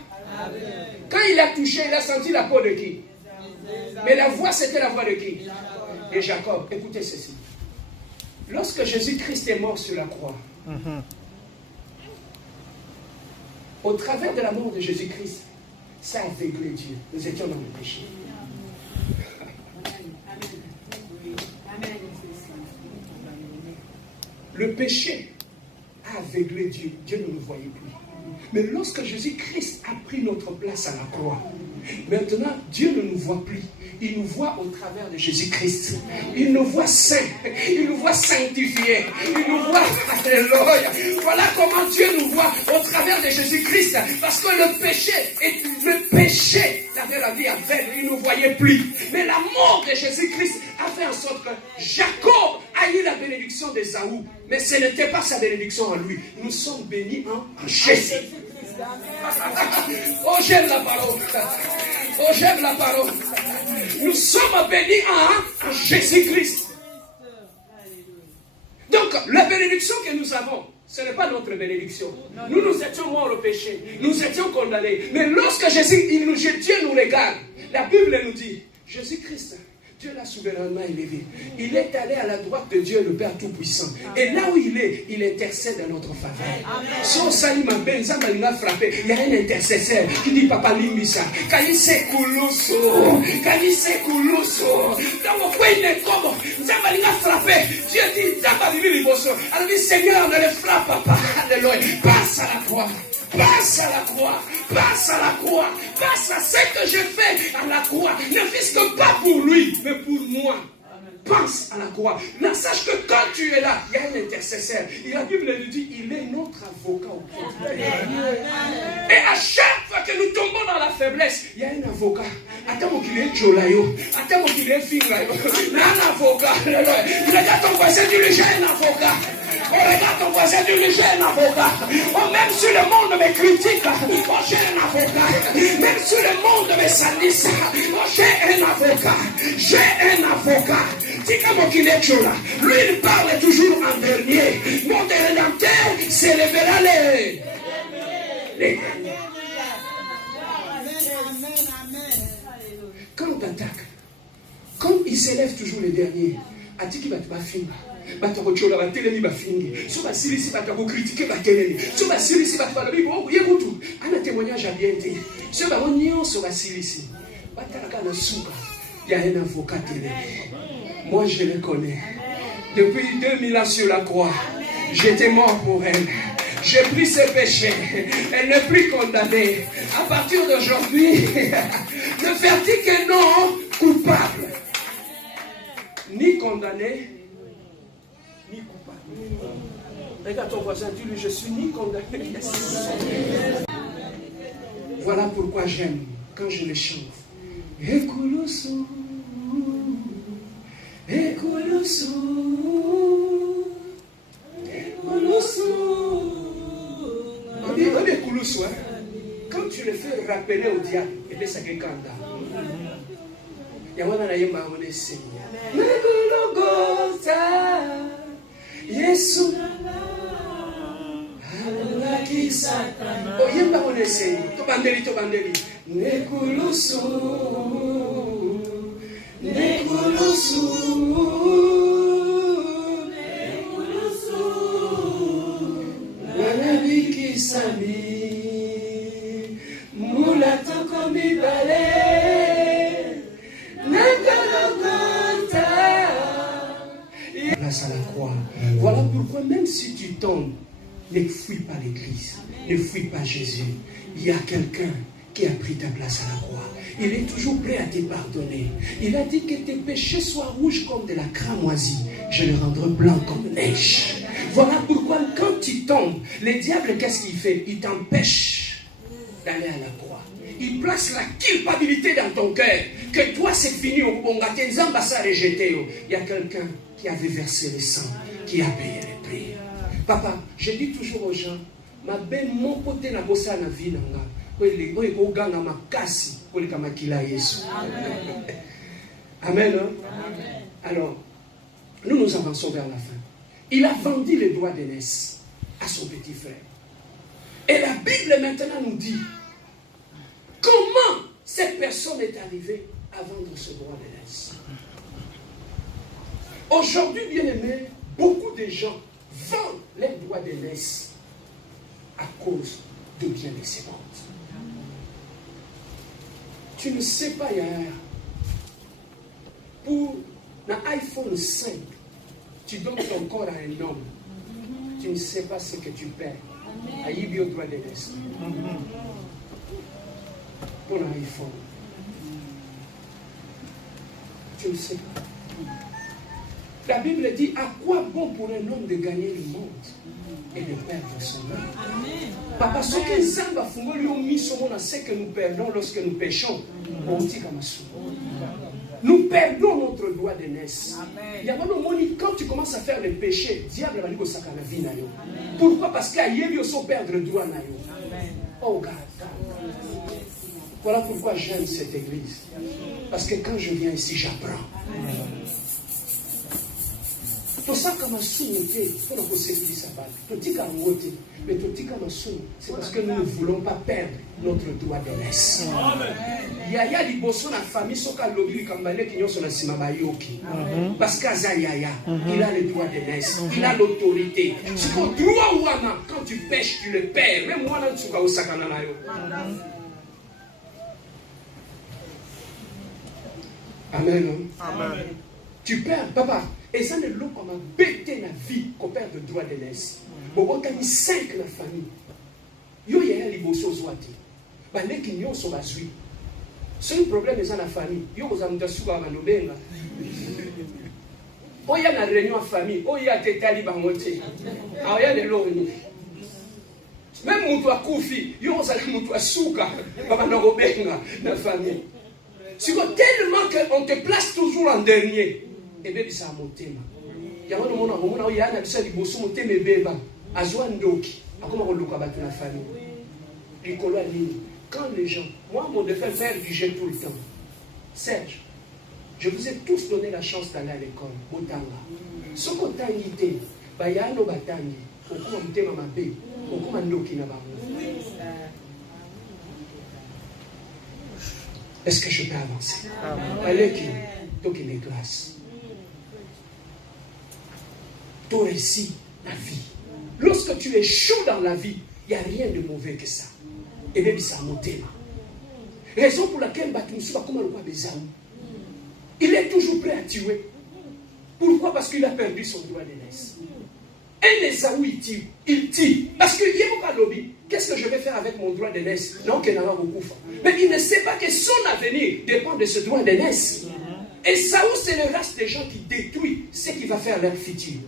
Quand il a touché, il a senti la peau de qui? Mais la voix, c'était la voix de qui? De Jacob. Écoutez ceci. Lorsque Jésus-Christ est mort sur la croix, au travers de la mort de Jésus-Christ, ça a aveuglé Dieu. Nous étions dans le péché. Le péché a aveuglé Dieu. Dieu ne nous voyait plus. Mais lorsque Jésus-Christ a pris notre place à la croix, maintenant Dieu ne nous voit plus. Il nous voit au travers de Jésus-Christ. Il nous voit saints. Il nous voit sanctifiés. Il nous voit. Alléluia. Voilà comment Dieu nous voit au travers de Jésus-Christ. Parce que le péché avait la vie aveugle. Il ne nous voyait plus. Mais la mort de Jésus-Christ a fait en sorte que Jacob a eu la bénédiction d'Ésaü. Mais ce n'était pas sa bénédiction en lui. Nous sommes bénis en Jésus. Oh, j'aime la parole. Oh, j'aime la parole. Nous sommes bénis en Jésus-Christ. Donc, la bénédiction que nous avons, ce n'est pas notre bénédiction. Nous étions morts au péché. Nous étions condamnés. Mais lorsque Dieu nous regarde, la Bible nous dit, Jésus-Christ, Dieu l'a souverainement élevé. Il est allé à la droite de Dieu, le Père Tout-Puissant. Et là où il intercède à notre faveur. Son salut m'a frappé. Il y a un intercesseur qui dit Papa Limbisa. Kaïse Koulousso. Kaïse Koulousso. Dans mon pays, il est comme. Zabalina frappé. Dieu dit Zabalina Libosso. Alors dit Seigneur, ne le frappe pas. Alléluia. Passe à la croix. Passe à la croix, passe à la croix, passe à ce que je fais à la croix. Ne risque pas pour lui, mais pour moi. Pense à la croix. Là, sache que quand tu es là, il y a un intercesseur. Et la Bible nous dit, il est notre avocat auprès de Dieu. Et à chaque fois que nous tombons dans la faiblesse, il y a un avocat. Attends qu'il est Jolayo. Attends qu'il est Fingayo. Il y a un avocat. Regarde ton voisin, dis-lui, j'ai un avocat. Oh, regarde ton voisin, dis-lui, j'ai un avocat. Oh, même si le monde me critique, oh, j'ai un avocat. Même si le monde me salisse, oh, j'ai un avocat. J'ai un avocat. Dis comme qu'il est là. Lui, il parle toujours en dernier. Mon Rédempteur s'élèvera les derniers. Quand on t'attaque, quand il s'élève toujours les derniers, à qui va te finir? Batakochola batelemi bafingi. So basilisi batako critiquer batelemi. So basilisi batalobi bo yebutu. Ana témoignage à bien été. So ba nyonso basilisi. Batalaka na suka. Il y a un avocat télé. Moi je le connais. Depuis 2000 ans sur la croix, j'étais mort pour elle. J'ai pris ses péchés. Elle n'est plus condamnée. À partir d'aujourd'hui, le verdict est non coupable. Ni condamné, ni coupable. Regarde ton voisin, dis-lui, je suis ni condamné. Voilà pourquoi j'aime quand je le chante. Ekulusu, Ekulusu, Ekulusu. On dit Ekulusu, hein? Quand tu le fais rappeler au diable, et bien ça kanda. Yamana na yemba amone se. Nekulogota Yesu. Alaki Satan. Oh yemba amone se. To bandeli. Nekulusu. Place à la croix. Voilà pourquoi même si tu tombes, ne fuis pas l'église, ne fuis pas Jésus. Il y a quelqu'un qui a pris ta place à la croix. Il est toujours prêt à te pardonner. Il a dit que tes péchés soient rouges comme de la cramoisie. Je les rendrai blancs comme neige. Voilà pourquoi quand tu tombes, le diable, qu'est-ce qu'il fait? Il t'empêche d'aller à la croix. Il place la culpabilité dans ton cœur. Que toi, c'est fini. Il y a quelqu'un qui avait versé le sang, qui a payé le prix. Papa, je dis toujours aux gens, ma belle, mon côté n'a pas ça dans la vie. Amen. Alors, nous avançons vers la fin. Il a vendu les droits d'aînesse à son petit frère. Et la Bible maintenant nous dit comment cette personne est arrivée à vendre ce droit d'aînesse. Aujourd'hui, bien aimé, beaucoup de gens vendent les droits d'aînesse à cause de biens de ces mondes. Tu ne sais pas, Yaya, pour un iPhone 5, tu donnes ton corps à un homme. Tu ne sais pas ce que tu perds. À Yibio droit d'aînesse. Pour un iPhone. Tu ne sais pas. La Bible dit, à quoi bon pour un homme de gagner le monde et de perdre son âme? Papa, ce que Zamba Fungoli ont mis sur moi, c'est que nous perdons lorsque nous péchons. Nous perdons notre droit d'aînesse. Quand tu commences à faire le péché, le diable va dire que ça la vie. Pourquoi? Parce qu'il y a eu aussi perdre le droit. Oh God. Voilà pourquoi j'aime cette église. Parce que quand je viens ici, j'apprends. Tout ça comme un soumité, pour nous sécuriser sa balle. Tout dit comme un mais tout dit comme un soum, c'est parce que nous ne voulons pas perdre notre droit d'aînesse. Yaya di bosso na famille soka lobi li kambale ki nyoso na sima bayoki. Parce qu'Aza Yaya, il a le droit d'aînesse, il a l'autorité. C'est qu'au droit ouana, quand tu pêches, tu le perds. Même moi, tu vas au sakana na yo. Amen. Amen. Tu perds, papa. Et ça ne l'eau comme un bêté la vie qu'on perd de droit d'aînesse. Bon, on a mis 5 dans la famille. Yo yaya li bosso zwati. Ba neki nyonso bazwi. C'est un problème dans la famille. Yo ko zamuta suka ba nobenga. Oya na réunion en famille, oya tetali ba moté. Oya de l'eau. Même mutu akufi, yo ko zali mutu asuka ba na robenga na famille. C'est tellement qu'on te place toujours en dernier. Et bien, ça a monté. Il y a un moment où il y a un absent de bosso monté, mais bébé, à Zouandoki, à comment on l'a battu la famille. Quand les gens, moi, mon défunt père disait tout le temps, Serge, je vous ai tous donné la chance d'aller à l'école, Botanga. Ce qu'on t'a invité, il y a un batangi, au coup, on t'aime à ma bé, au coup, on doki na bango. Est-ce que je peux avancer? Allez, qui, donc il est classe. Tu réussis la vie. Lorsque tu échoues dans la vie, il n'y a rien de mauvais que ça. Et même ça a monté. Raison pour laquelle il est toujours prêt à tuer. Pourquoi? Parce qu'il a perdu son droit d'aînesse. Un Esaou, il tue. Parce que qu'est-ce que je vais faire avec mon droit d'aînesse? Non, qu'il n'en a beaucoup. Mais il ne sait pas que son avenir dépend de ce droit d'aînesse. Et Saoul, c'est le reste des gens qui détruisent ce qui va faire leur futur.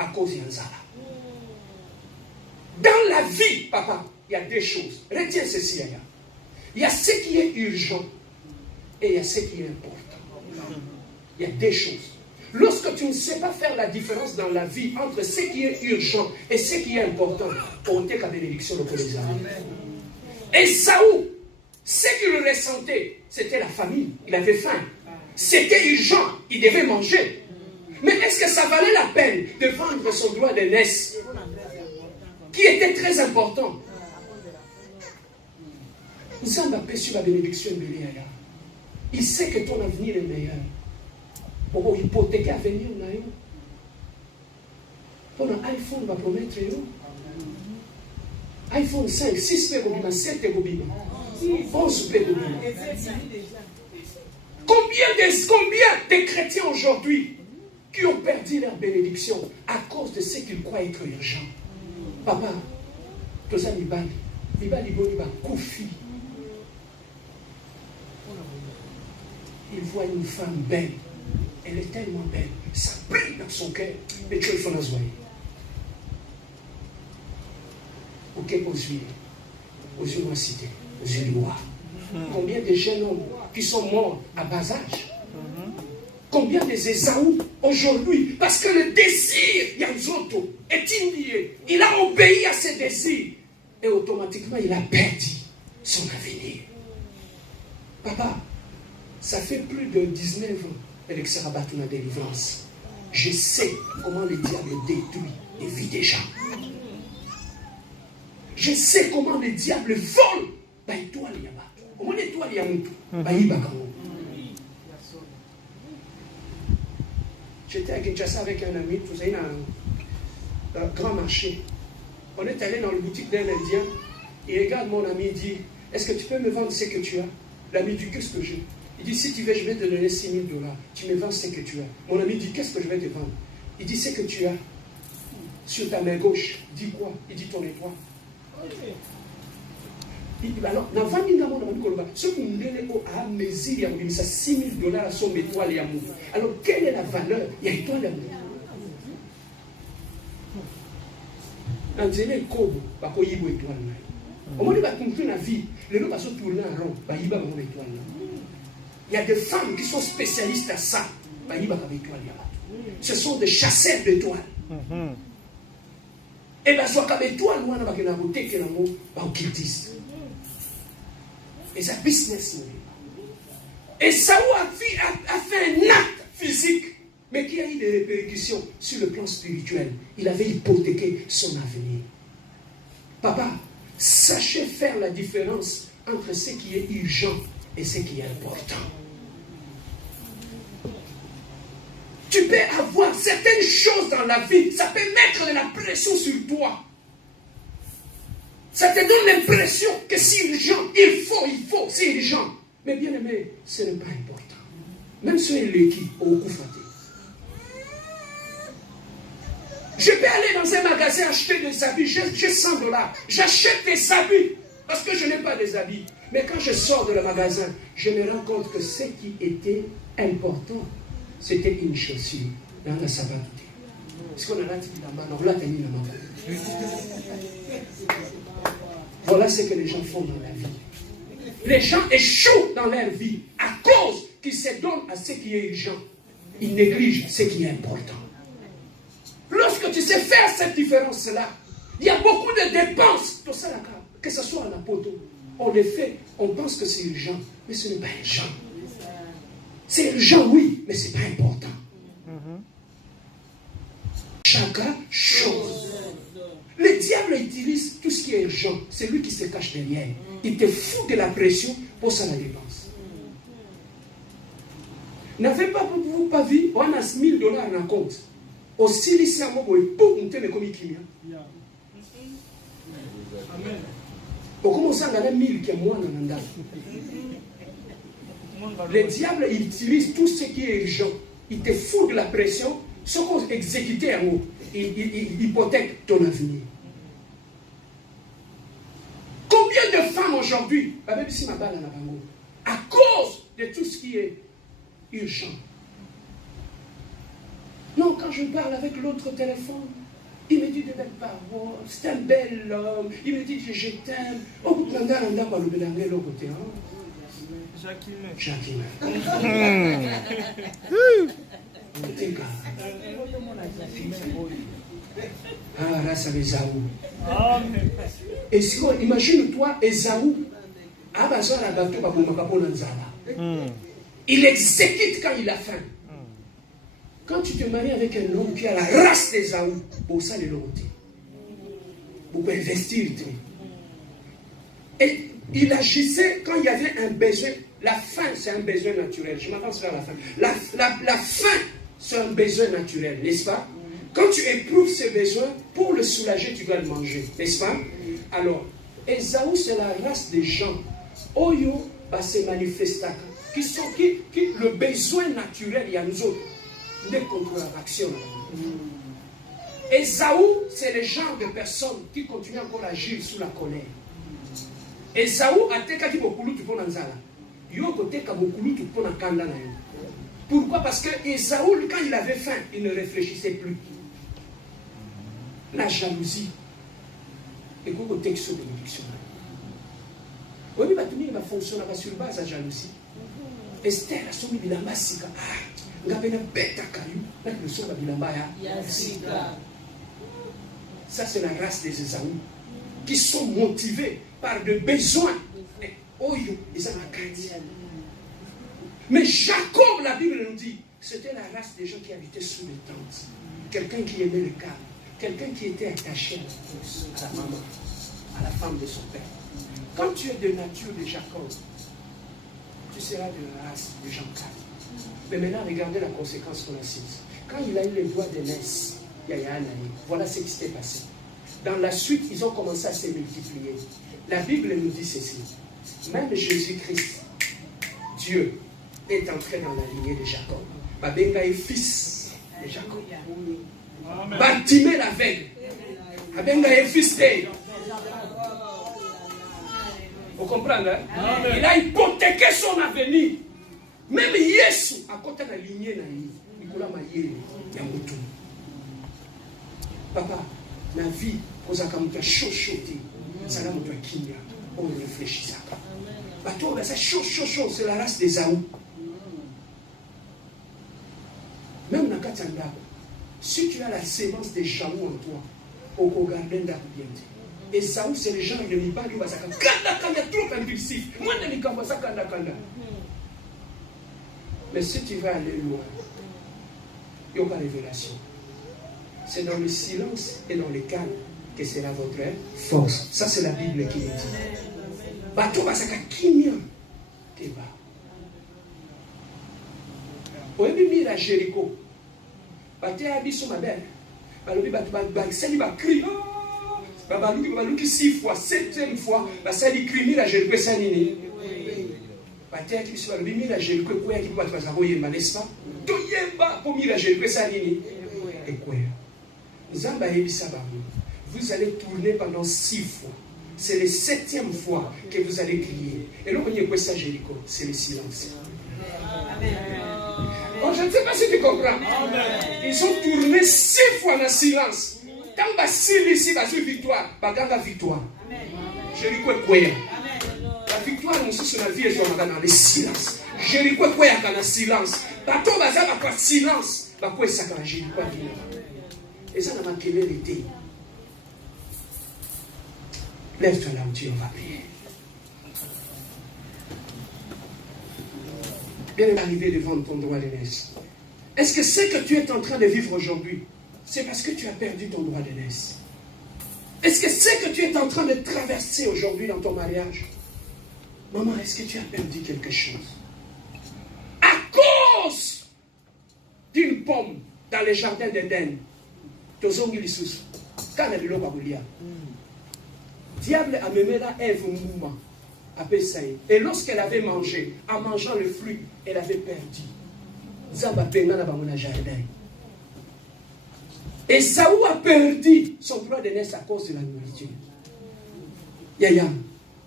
À cause d'Yanzala. Dans la vie, papa, il y a deux choses. Retiens ceci, Yaya. Il y a ce qui est urgent et il y a ce qui est important. Il y a deux choses. Lorsque tu ne sais pas faire la différence dans la vie entre ce qui est urgent et ce qui est important, on t'a qu'à bénédiction de les amis. Et Saoul, ce qu'il ressentait, c'était la famille. Il avait faim. C'était urgent. Il devait manger. Mais est-ce que ça valait la peine de vendre son droit d'aînesse, qui était très important? Nous avons appelé sur la bénédiction de Léa. Il sait que ton avenir est meilleur. Pour hypothéquer l'avenir. Pour un iPhone, va promettre. iPhone 5, 6 pégobima, 7 pégobima, 11 pégobima. Combien de chrétiens aujourd'hui qui ont perdu leur bénédiction à cause de ce qu'ils croient être urgent? Papa, tout ça, il voit une femme belle. Elle est tellement belle. Ça brille dans son cœur. Mais tu faut la voir. Ok, aux yeux de la cité, aux yeux du roi. Combien de jeunes hommes qui sont morts à bas âge? Combien des Ésaü aujourd'hui? Parce que le désir, Yanzoto, est inouï. Il a obéi à ses désirs. Et automatiquement, il a perdu son avenir. Papa, ça fait plus de 19 ans avec Sarabat la délivrance. Je sais comment le diable détruit les vies des gens. Je sais comment le diable vole. J'étais à Kinshasa avec un ami, vous savez, dans un grand marché. On est allé dans la boutique d'un Indien. Il regarde mon ami et dit, est-ce que tu peux me vendre ce que tu as? L'ami dit, qu'est-ce que j'ai? Il dit, si tu veux, je vais te donner $6 000. Tu me vends ce que tu as. Mon ami dit, qu'est-ce que je vais te vendre? Il dit, ce que tu as sur ta main gauche. Il dit quoi? Il dit, ton étoile. Il dit, alors, dans 20 000 ce qu'on a mesure, il y a $6 000 à son étoile et amour. Alors, quelle est la valeur? Il y a étoile et amour. On dirait Kobo, parce qu'il y a une étoile. Au moment où il va conclure la vie, les gens vont tourner en rond, il y a une étoile. Il y a des femmes qui sont spécialistes à ça. Ce sont des chasseurs d'étoiles. Et bien, soit comme étoile, nous avons une beauté qui est occultiste. Et c'est un business. Et Saoul a fait un acte physique, mais qui a eu des répercussions sur le plan spirituel. Il avait hypothéqué son avenir. Papa, sachez faire la différence entre ce qui est urgent et ce qui est important. Tu peux avoir certaines choses dans la vie, ça peut mettre de la pression sur toi. Ça te donne l'impression que c'est urgent, il faut, c'est urgent. Mais bien aimé, ce n'est pas important. Même si il est qui, au coup faté. Je peux aller dans un magasin acheter des habits, j'ai $100. J'achète des habits parce que je n'ai pas des habits. Mais quand je sors de le magasin, je me rends compte que ce qui était important, c'était une chaussure dans la sabbat. Est-ce qu'on a là la main? Voilà ce que les gens font dans la vie. Les gens échouent dans leur vie à cause qu'ils se donnent à ce qui est urgent. Ils négligent ce qui est important. Lorsque tu sais faire cette différence-là, il y a beaucoup de dépenses. Que ce soit en apoto, on les fait, on pense que c'est urgent, mais ce n'est pas urgent. C'est urgent, oui, mais ce n'est pas important. Chaque chose. Le diable utilise tout ce qui est urgent. C'est lui qui se cache derrière. Il te fout de la pression pour ça la dépense. N'avez pas vous pas vu, on a $1 000 en compte. Aussi, ici, à moi, pour monter les comiques. Pour commencer à gagner 1000 qui est moins dans l'andal. Le diable utilise tout ce qui est urgent. Il te fout de la pression. Ce qu'on exécute en haut, il hypothèque ton avenir. Combien de femmes aujourd'hui, même si ma balle en a à cause de tout ce qui est urgent. Non, quand je parle avec l'autre téléphone, il me dit de belles paroles, c'est un bel homme, il me dit que je t'aime. Oh, Jacqueline. Ah, là, c'est Esaü. Et si on imagine-toi, Esaü, il exécute quand il a faim. Quand tu te maries avec un homme qui a la race d'Esaü, pour ça, les l'ont dit. Pour investir. Et il agissait quand il y avait un besoin La faim, c'est un besoin naturel. Je m'avance vers la fin. La faim, c'est un besoin naturel, n'est-ce pas? Quand tu éprouves ce besoin, pour le soulager, tu dois le manger, n'est-ce pas? Alors, Esaü, c'est la race des gens. Oyo, bah, c'est manifestaka. Le besoin naturel, il y a nous autres. Des contre-actions. Esaü, c'est le genre de personnes qui continuent encore à agir sous la colère. Esaü a teka ki bokulutu pour nanzala. Yo koteka bokulutu pour na kanda na yo. Pourquoi? Parce que Esaü, quand il avait faim, il ne réfléchissait plus. La jalousie. Et qu'on texte de bénédiction. Oui, il va fonctionner sur base de la jalousie. Esther a son bilamba sika. Ça, c'est la race des Esaü qui sont motivés par des besoins. Mais Jacob, la Bible nous dit, c'était la race des gens qui habitaient sous les tentes. Quelqu'un qui aimait le calme. Quelqu'un qui était attaché à la maman, à la femme de son père. Quand tu es de nature de Jacob, tu seras de la race de Jean calme. Mais maintenant, regardez la conséquence qu'on a cite. Quand il a eu les doigts d'aînesse, voilà ce qui s'est passé. Dans la suite, ils ont commencé à se multiplier. La Bible nous dit ceci. Même Jésus-Christ, Dieu, est entré dans la lignée de Jacob. Babenga est fils de Jacob. Bartimée l'aveugle. Babenga est fils de. Vous comprenez? Hein? Il a hypothéqué son avenir. Même Yesu, à côté de la lignée, il a maillé. Papa, la vie, vous avez comme chaud, ça va me kinya. On réfléchit ça. Bateau, ça chaud, c'est la race des Esaü. Même dans Katanda, si tu as la sémence des jaloux en toi, au Gardien d'Arbiente, Esaü, c'est les gens de l'Iba qui vont dire Kanda, trop impulsif. Moi, je ne dis pas ça, Kanda. Mais si tu vas aller loin, il y aura révélation. C'est dans le silence et dans le calme que sera votre force. Ça, c'est la Bible qui le dit. Bateau basaka kimia teba. Oyebi mira Jéricho. Bateau abiso mabel. Balobi bateau basali ba cri. Baluki 6 fois, 7e fois, basali cri mira Jéricho sanini. Bateau qui biso balobi mira Jéricho ko ya ki bateau basako yemba, n'est-ce pas? To yemba pour mira Jéricho sanini. Et quoi? Zamba yebisa bango. Vous allez tourner pendant 6 fois. C'est la 7e fois que vous allez crier. Et là, on y est ça, Jéricho. C'est le silence. Oh, je ne sais pas si tu comprends. Amen. Ils ont tourné 6 fois dans le silence. Tant que c'est ici, c'est victoire. Baganga victoire. Jéricho est quoi? La victoire, nous sommes sur la vie et dans le silence. Jéricho est quoi dans le silence? Bateau, baza, bakwa silence. Bakwa est ça quand Jéricho est. Et ça, n'a pas quelle été. Lève-toi là où tu es, on va prier. Bien arrivé devant ton droit d'aînesse. Est-ce que ce que tu es en train de vivre aujourd'hui, c'est parce que tu as perdu ton droit d'aînesse? Est-ce que ce que tu es en train de traverser aujourd'hui dans ton mariage, maman, est-ce que tu as perdu quelque chose? À cause d'une pomme dans le jardin d'Éden, tozongi lisusu, kana biloko abulia. Diable a mené la Ève au mouvement. Et lorsqu'elle avait mangé, en mangeant le fruit, elle avait perdu. Esaü a perdu son droit d'aînesse à cause de la nourriture. Yaya,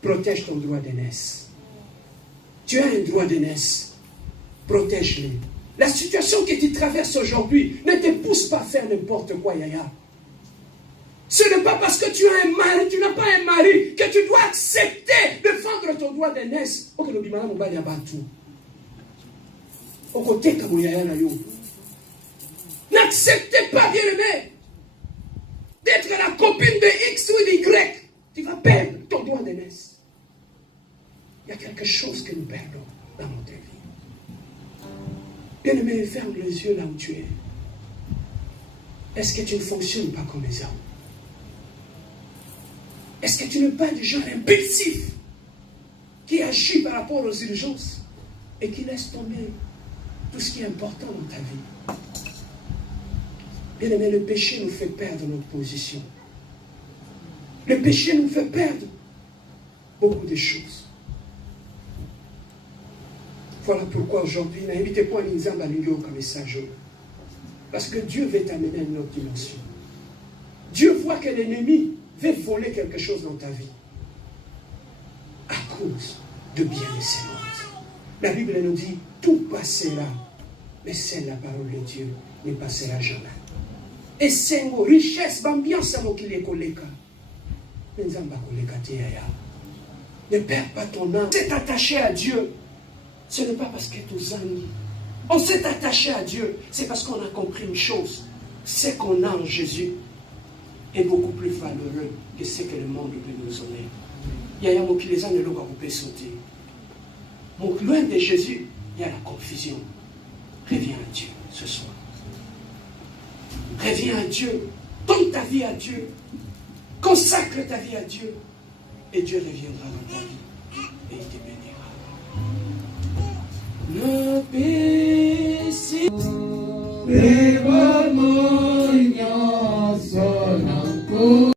protège ton droit d'aînesse. Tu as un droit d'aînesse. Protège-le. La situation que tu traverses aujourd'hui ne te pousse pas à faire n'importe quoi, Yaya. Ce n'est pas parce que tu as un mari, tu n'as pas un mari, que tu dois accepter de vendre ton droit d'aînesse. Ok, le bimana mobile ya batu. Au côté kamoyaya na yo. N'acceptez pas, bien-aimé, d'être la copine de X ou d'Y. Tu vas perdre ton droit d'aînesse. Il y a quelque chose que nous perdons dans notre vie. Bien-aimé, ferme les yeux là où tu es. Est-ce que tu ne fonctionnes pas comme les hommes? Est-ce que tu n'es pas du genre impulsif qui agit par rapport aux urgences? et qui laisse tomber tout ce qui est important dans ta vie. Bien aimé, le péché nous fait perdre notre position. Le péché nous fait perdre beaucoup de choses. Voilà pourquoi aujourd'hui, n'invitez pas un exemple à l'union comme message. Parce que Dieu veut t'amener à une autre dimension. Dieu voit que l'ennemi veut voler quelque chose dans ta vie. À cause de bien et sémence. La Bible nous dit, tout passera. Mais c'est la parole de Dieu ne passera jamais. Et c'est une richesse, ambiance à mon qu'il est collé. Ne perds pas ton âme. C'est attaché à Dieu. Ce n'est pas parce que tu es amis. On s'est attaché à Dieu. C'est parce qu'on a compris une chose. C'est qu'on a en Jésus est beaucoup plus valeureux que ce que le monde peut nous donner. Il y a un mot qui les a ne l'ont pas sauter. Loin de Jésus, il y a la confusion. Reviens à Dieu ce soir. Reviens à Dieu. Donne ta vie à Dieu. Consacre ta vie à Dieu. Et Dieu reviendra dans ta vie. Et il te bénira. Le péché.